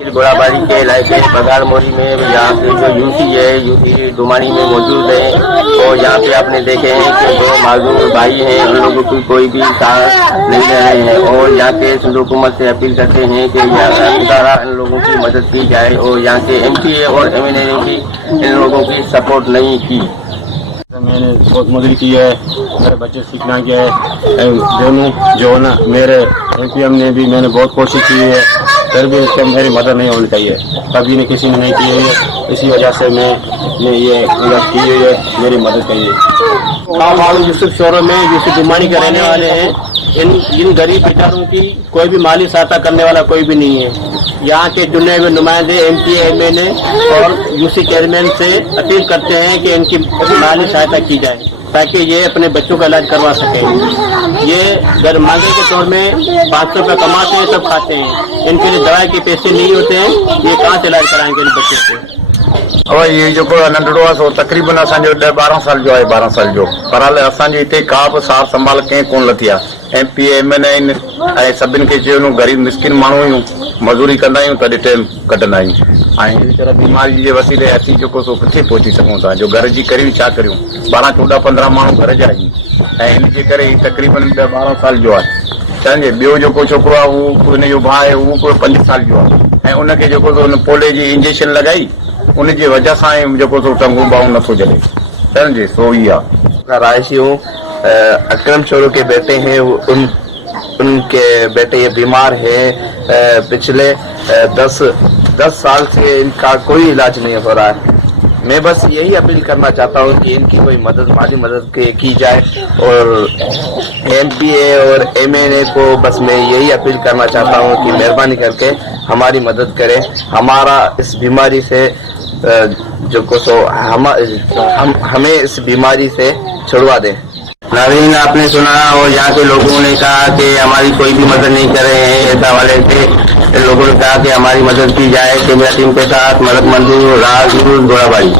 गोलाबारी के इलाके बघार मोरी में यहाँ पे जो यूसी है, यूसी डुमानी में मौजूद है। और यहाँ पे आपने देखे हैं कि दो मालूम भाई हैं, उन लोगों की कोई भी साथ नहीं दे रहे हैं। और यहाँ के हुकूमत से अपील करते हैं कि यहाँ इन लोगों की मदद की जाए। और यहाँ के एमपीए और एमएनए ने भी इन लोगों की सपोर्ट नहीं की। मैंने बहुत मदद की है, मेरे बच्चे सीखना किया है दोनों जो ना मेरे एमपीएम ने भी मैंने बहुत कोशिश की है, फिर भी उससे मेरी मदद नहीं होनी चाहिए, कभी ने किसी ने नहीं की है। इसी वजह से मैं ये मदद की हुई है, मेरी मदद चाहिए। आप यूसुफ शोरों में यूसुफ डुमानी के रहने वाले हैं। इन गरीब बेचारों की कोई भी माली सहायता करने वाला कोई भी नहीं है। यहाँ के चुने हुए नुमाइंदे एमपी एमएनए और यूसी चेयरमैन से अपील करते हैं कि इनकी माली सहायता की जाए ताकि ये अपने बच्चों का इलाज करवा सकें। ये घर मांगे के तौर में 500 रुपये कमाते हैं, सब खाते हैं, इनके लिए दवाई के पैसे नहीं होते हैं, ये कहाँ से इलाज कराएंगे इन बच्चों से। और ये जो नंढड़ो आहे सो तकरीबन असांजो 10-12 साल जो आहे, 12 साल जो, पर हाल असांजे हिते का बि सार संभाल कंहिं कोन लथी आहे। एमपी एमएनए आहिनि ऐं सभिनि खे चयो गरीब मिसकिन माण्हू आहियूं, मज़ूरी कंदा आहियूं तॾहिं टाइम कढंदा आहियूं। ऐं अहिड़ी तरह बीमारी जे वसीले असीं जेको सो किथे पहुची सघूं था, जो घर जी करियूं छा करियूं। 12-14-15 माण्हू घर जा आहियूं ऐं इन जे करे तकरीबन 10-12 साल जो आहे। चवंजे ॿियो जेको छोकिरो आहे उहो हुनजो भाउ आहे, उहो 5 साल जो आहे ऐं उनखे जेको सो हुन पोले जी इंजेक्शन लॻाई, उनजी वजह सां जेको सो टंगू बाहूं नथो जले। समझे सो ही आहे। रायशी हूँ, अकरम शोरों के बेटे हैं, उनके बेटे ये बीमार है। पिछले 10 साल से इनका कोई इलाज नहीं हो रहा है। मैं बस यही अपील करना चाहता हूँ कि इनकी कोई माली मदद की जाए। और एमपीए और एमएनए को बस मैं यही अपील करना चाहता हूँ कि मेहरबानी करके हमारी मदद करें, हमारा इस बीमारी से जो को सो हमें इस बीमारी से छुड़वा दें। नवीन आपने सुना, और यहाँ के लोगों ने कहा कि हमारी कोई भी मदद नहीं कर रहे हैं। ऐसा वाले थे लोगों ने कहा कि हमारी मदद की जाए। कैमरा टीम के साथ मलक मंजूर, राज गोलाबारी।